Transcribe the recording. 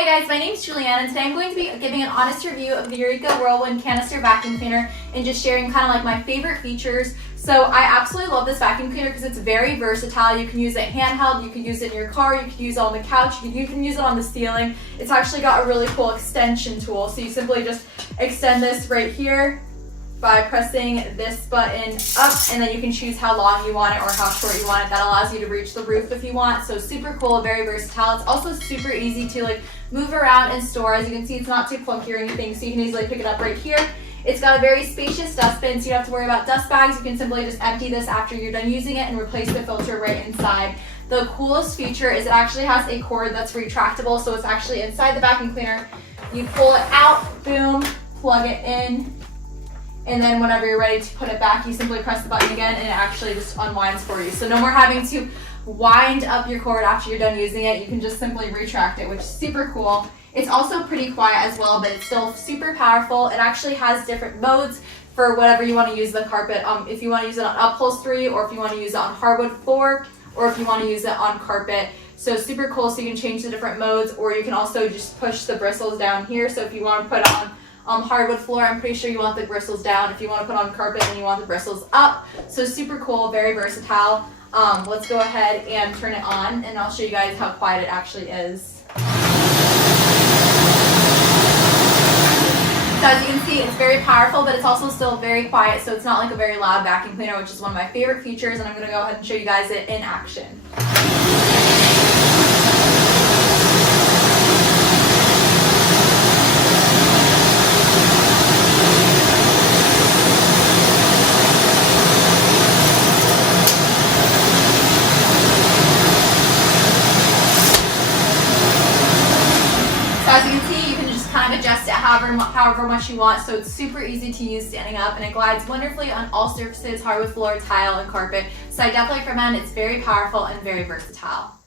Hi guys, my name is Julianne and today I'm going to be giving an honest review of the Eureka WhirlWind Canister Vacuum Cleaner and just sharing kind of like my favorite features. So I absolutely love this vacuum cleaner because it's very versatile. You can use it handheld, you can use it in your car, you can use it on the couch, you can use it on the ceiling. It's actually got a really cool extension tool. So you simply just extend this right here by pressing this button up, and then you can choose how long you want it or how short you want it. That allows you to reach the roof if you want. So super cool, very versatile. It's also super easy to like move around and store. As you can see, it's not too clunky or anything, so you can easily pick it up right here. It's got a very spacious dustbin, so you don't have to worry about dust bags. You can simply just empty this after you're done using it and replace the filter right inside. The coolest feature is it actually has a cord that's retractable, so it's actually inside the vacuum cleaner. You pull it out, boom, plug it in, and then whenever you're ready to put it back, you simply press the button again and it actually just unwinds for you. So no more having to wind up your cord after you're done using it. You can just simply retract it, which is super cool. It's also pretty quiet as well, but it's still super powerful. It actually has different modes for whatever you want to use the carpet. If you want to use it on upholstery, or if you want to use it on hardwood floor, or if you want to use it on carpet. So super cool, so you can change the different modes, or you can also just push the bristles down here. So if you want to put on hardwood floor, I'm pretty sure you want the bristles down. If you want to put on carpet, then you want the bristles up. So super cool, very versatile. Let's go ahead and turn it on, and I'll show you guys how quiet it actually is. So as you can see, it's very powerful, but it's also still very quiet, so it's not like a very loud vacuum cleaner, which is one of my favorite features, and I'm going to go ahead and show you guys it in action. So as you can see, you can just kind of adjust it however much you want, so it's super easy to use standing up, and it glides wonderfully on all surfaces, hardwood floor, tile, and carpet. So I definitely recommend. It's very powerful and very versatile.